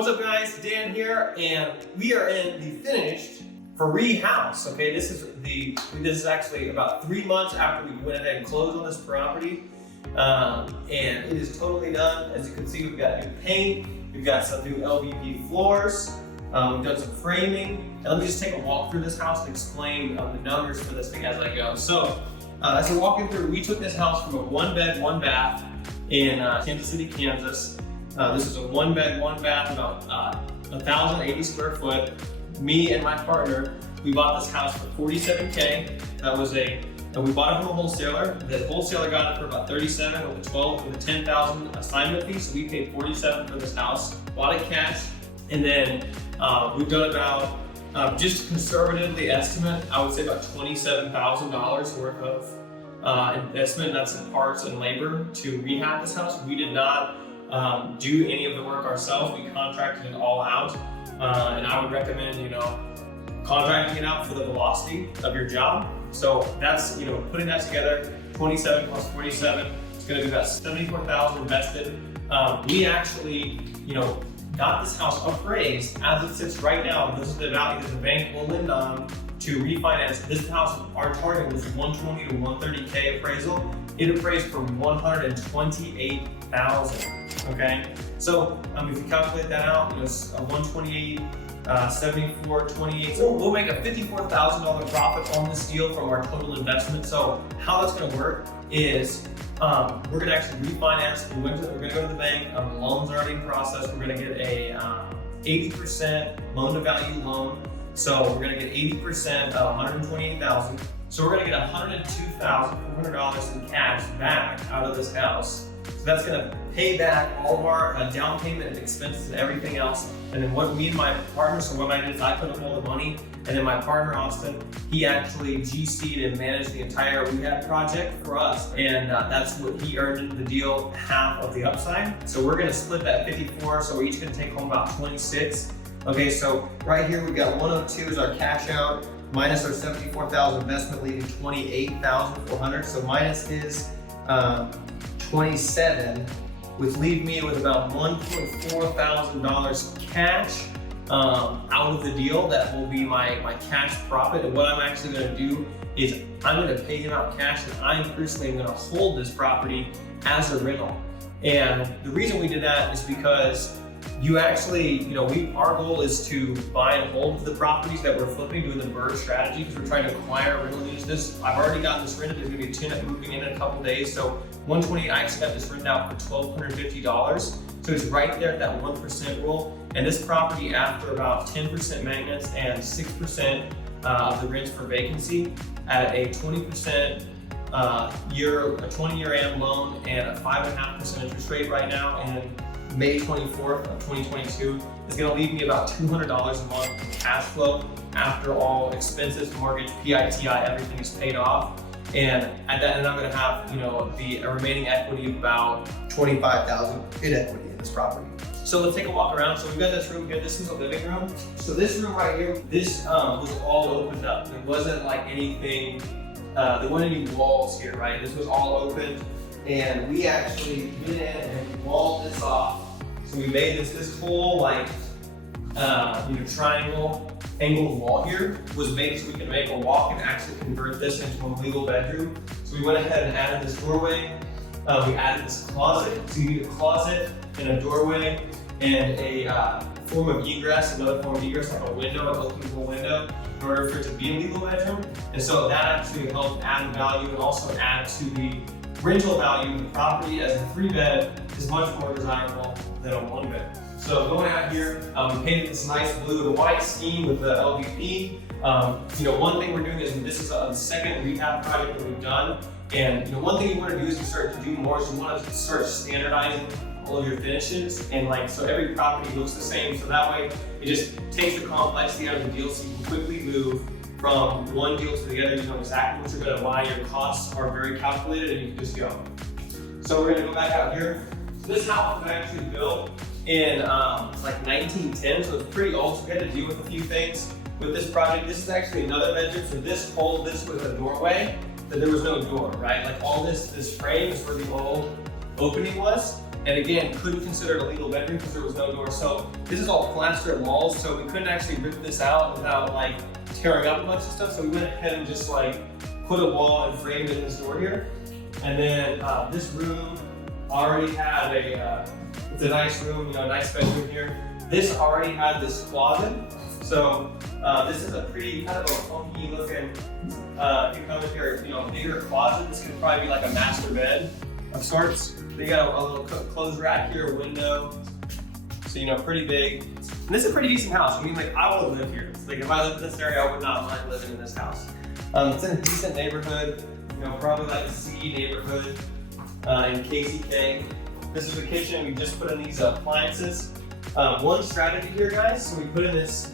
What's up guys, Dan here, and we are in the finished for Rehab. Okay, this is actually about 3 months after we went ahead and closed on this property. And it is totally done. As you can see, we've got new paint, we've got some new LVP floors, we've done some framing. And let me just take a walk through this house and explain the numbers for this thing as I go. So, as we're walking through, we took this house from a 1-bed, 1-bath in Kansas City, Kansas. This is a 1-bed, 1-bath, about 1,080 square foot. Me and my partner, we bought this house for $47K. And we bought it from a wholesaler. The wholesaler got it for about $37 with a $10,000 assignment fee. So we paid $47 for this house. Bought it cash, and then we've done about just conservatively estimate, I would say about $27,000 worth of investment. That's in parts and labor to rehab this house. We did not do any of the work ourselves. We contracted it all out, and I would recommend, contracting it out for the velocity of your job. So that's, putting that together, 27 plus 47, it's gonna be about $74,000 invested. We actually, got this house appraised as it sits right now. This is the value that the bank will lend on to refinance this house. Our target was 120 to 130K appraisal. It appraised for 128,000. Okay, so if you calculate that out, it's a 128, 74, 28. So we'll make a $54,000 profit on this deal from our total investment. So how that's going to work is we're going to actually refinance. We're going to go to the bank. The loan's already in process. We're going to get a 80% loan to value loan. So we're going to get 80% of 128,000. So we're going to get $102,400 in cash back out of this house. So that's going to pay back all of our down payment and expenses and everything else. And then what me and my partner, so what I did is I put up all the money, and then my partner Austin, he actually GC'd and managed the entire rehab project for us. And that's what he earned in the deal, half of the upside. So we're going to split that 54. So we're each going to take home about 26. Okay, so right here we've got 102 is our cash out, minus our 74,000 investment, leaving 28,400. So minus his 27, which leave me with about $1,400 cash out of the deal. That will be my cash profit. And what I'm actually going to do is I'm going to pay him out cash, and I personally am going to hold this property as a rental. And the reason we did that is because you actually, our goal is to buy and hold the properties that we're flipping, doing the BRRRR strategy, because we're trying to acquire rental units. I've already gotten this rented. There's going to be a tenant moving in a couple days. So 128, I actually got this rented out for $1,250. So it's right there at that 1% rule. And this property, after about 10% maintenance and 6% of the rents for vacancy, at a 20% a 20-year AM loan and a 5.5% interest rate right now, and May 24th of 2022 is going to leave me about $200 a month in cash flow after all expenses, mortgage, PITI, everything is paid off. And at that end, I'm going to have, the remaining equity of about $25,000 in equity in this property. So let's take a walk around. So we've got this room here. This is a living room. So this room right here, this was all opened up. There wasn't like anything, there weren't any walls here, right? This was all open. And we actually went in and walled this off. So we made this whole triangle angled wall here was made so we can make a walk and actually convert this into a legal bedroom. So we went ahead and added this doorway. We added this closet. So you need a closet and a doorway and a form of egress, another form of egress, like a window, an openable window, in order for it to be a legal bedroom. And so that actually helped add value and also add to the rental value of the property, as a 3-bed is much more desirable than a 1-bed. So going out here, we painted this nice blue and white scheme with the LVP. One thing we're doing is, this is a second rehab project that we've done. And one thing you want to do is you start to do more, is you want to start standardizing all of your finishes. And so every property looks the same. So that way it just takes the complexity out of the deal, so you can quickly move from one deal to the other. You know exactly what you're going to buy. Your costs are very calculated, and you can just go. So we're going to go back out here. So this house was actually built in 1910, so it's pretty old. So we had to deal with a few things with this project. This is actually another bedroom. So this was a doorway, but there was no door, right? Like all this frame is where the old opening was. And again, couldn't consider it a legal bedroom because there was no door. So this is all plastered walls, so we couldn't actually rip this out without like tearing up a bunch of stuff. So we went ahead and just like put a wall and framed in this door here. And then this room already had it's a nice room, you know, nice bedroom here. This already had this closet. So this is a pretty kind of a funky looking, if you come in here, you know, bigger closet. This could probably be like a master bed of sorts. They got a little clothes rack here, a window. So, you know, pretty big. And this is a pretty decent house. I mean, like, I would live here. It's like, if I lived in this area, I would not mind living in this house. It's in a decent neighborhood, you know, probably like a C neighborhood in KCK. This is the kitchen. We just put in these appliances. One strategy here, guys. So we put in this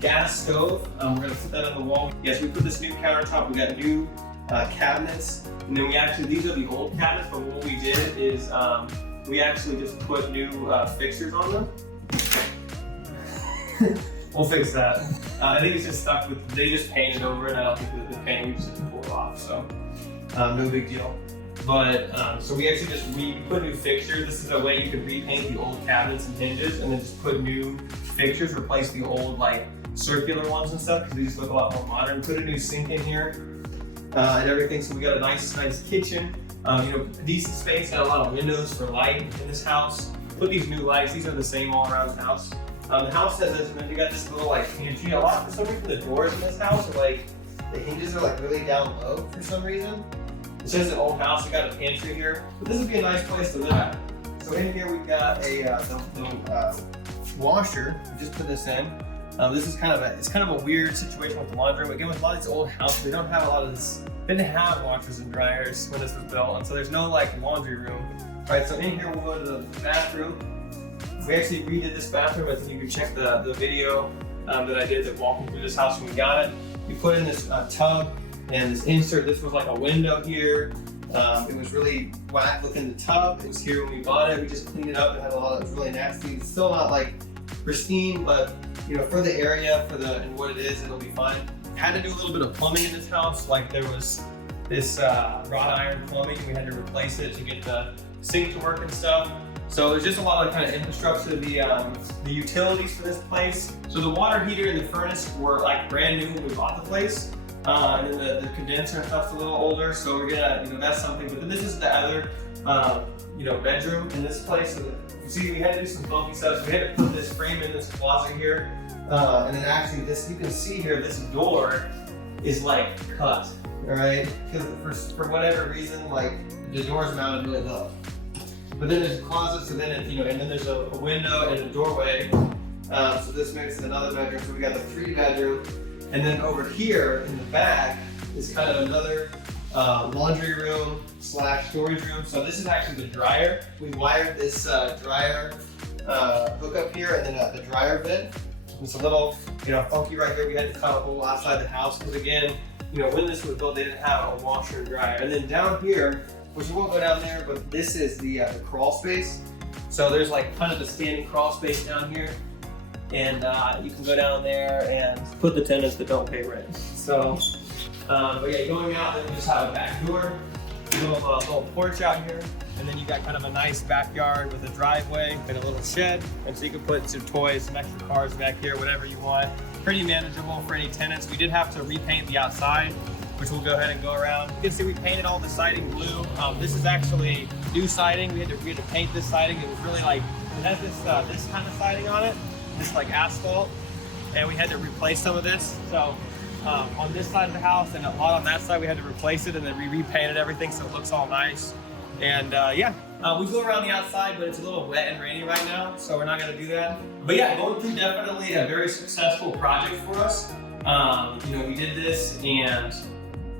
gas stove. We're gonna put that on the wall. Yes, we put this new countertop. We got new cabinets. And then we actually, these are the old cabinets, but what we did is we actually just put new fixtures on them. We'll fix that. I think it's just stuck with, they just painted over it. I don't think the paint, we just had to pull it off, so no big deal. But, so we actually we put new fixtures. This is a way you could repaint the old cabinets and hinges and then just put new fixtures, replace the old like circular ones and stuff, because these look a lot more modern. Put a new sink in here. And everything, so we got a nice kitchen, you know, decent space, got a lot of windows for light in this house. Put these new lights, these are the same all around the house. The house has this, you got this little like pantry. A lot, for some reason, the doors in this house are like, the hinges are like really down low for some reason. It's just an old house, we got a pantry here, but this would be a nice place to live at. So in here we've got the washer, we just put this in. This is kind of a weird situation with the laundry room. Again, with a lot of these old houses, they don't have a lot of this, they didn't have washers and dryers when this was built, and so there's no like laundry room. All right, so in here we'll go to the bathroom. We actually redid this bathroom. I think you can check the video that I did that walking through this house when we got it. We put in this tub and this insert. This was like a window here. It was really whack looking, the tub. It was here when we bought it. We just cleaned it up. It had a lot of, it was really nasty. It's still not like pristine, but you know, for the area, and what it is, it'll be fine. Had to do a little bit of plumbing in this house. Like there was this wrought iron plumbing. We had to replace it to get the sink to work and stuff. So there's just a lot of kind of infrastructure, the utilities for this place. So the water heater and the furnace were like brand new when we bought the place. And then the condenser and stuff's a little older. So we're gonna, you know, that's something. But then this is the other, you know, bedroom in this place. So you see, we had to do some funky stuff. So we had to put this frame in this closet here. And then actually this, you can see here, this door is like cut, all right? Because for whatever reason, like the door's mounted really low. But then there's a closet, so then, you know, and then there's a window and a doorway. So this makes it another bedroom. So we got a 3-bedroom. And then over here in the back is kind of another laundry room / storage room. So this is actually the dryer. We wired this dryer hookup here and then the dryer vent. It's a little, you know, funky right here. We had to cut a hole outside the house because again, you know, when this was built, they didn't have a washer and dryer. And then down here, which we won't go down there, but this is the crawl space. So there's like kind of a standing crawl space down here. And you can go down there and put the tenants that don't pay rent. So, but yeah, going out, then we just have a back door, a little porch out here, and then you got kind of a nice backyard with a driveway and a little shed. And so you can put some toys, some extra cars back here, whatever you want. Pretty manageable for any tenants. We did have to repaint the outside, which we'll go ahead and go around. You can see we painted all the siding blue. This is actually new siding. We had to paint this siding. It was really like, it has this kind of siding on it. This like asphalt, and we had to replace some of this. So on this side of the house and a lot on that side, we had to replace it, and then we repainted everything so it looks all nice. And yeah, we go around the outside, but it's a little wet and rainy right now, so we're not gonna do that. But yeah, going through definitely a very successful project for us. You know, we did this, and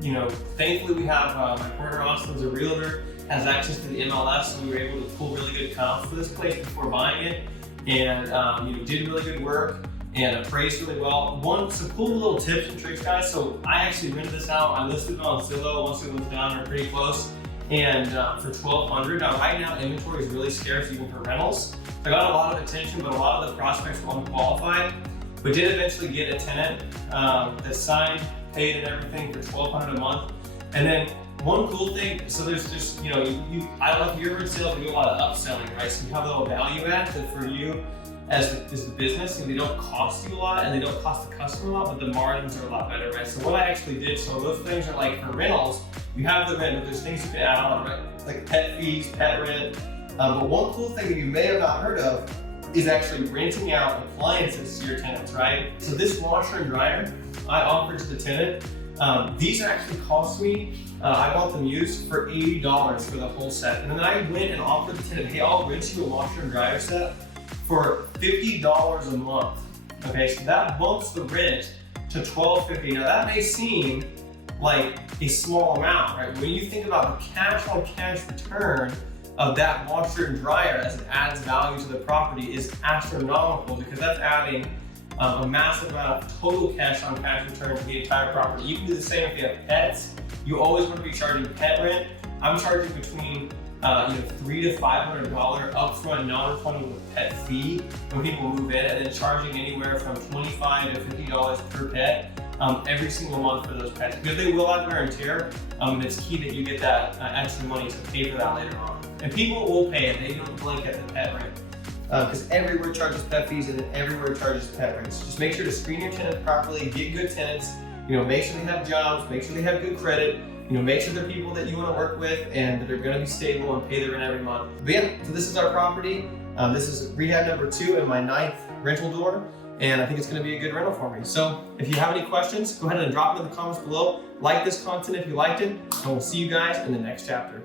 you know, thankfully we have my partner Austin's a realtor, has access to the MLS, so we were able to pull really good comps for this place before buying it. And you know, did really good work and appraised really well. Some cool little tips and tricks, guys. So I actually rented this out. I listed it on Zillow. Once it was down, we're pretty close. And for $1,200. Now right now, inventory is really scarce even for rentals. So I got a lot of attention, but a lot of the prospects were unqualified. But did eventually get a tenant that signed, paid and everything for $1,200 a month. And then one cool thing, so there's just, I don't know if you're in sales, we do a lot of upselling, right? So you have a little value add that for you as the business, and they don't cost you a lot and they don't cost the customer a lot, but the margins are a lot better, right? So what I actually did, so those things are like for rentals, you have the rent, but there's things you can add on, right? Like pet fees, pet rent. But one cool thing that you may have not heard of is actually renting out appliances to your tenants, right? So this washer and dryer I offer to the tenant. These actually cost me, I bought them used for $80 for the whole set. And then I went and offered the tenant, hey, I'll rent you a washer and dryer set for $50 a month. Okay, so that bumps the rent to $12.50. Now that may seem like a small amount, right? When you think about the cash on cash return of that washer and dryer as it adds value to the property is astronomical, because that's adding a massive amount of total cash on cash return to the entire property. You can do the same if you have pets. You always want to be charging pet rent. I'm charging between $300 to $500 upfront non-refundable pet fee when people move in, and then charging anywhere from $25 to $50 per pet every single month for those pets, because they will have wear and tear. It's key that you get that extra money to pay for that later on. And people will pay it, they don't blanket the pet rent. Because everywhere charges pet fees and then everywhere charges pet rents. Just make sure to screen your tenants properly, get good tenants, make sure they have jobs, make sure they have good credit, make sure they're people that you want to work with and that are going to be stable and pay their rent every month. But yeah, so this is our property. This is rehab number 2 and my 9th rental door. And I think it's going to be a good rental for me. So if you have any questions, go ahead and drop them in the comments below. Like this content if you liked it, and we'll see you guys in the next chapter.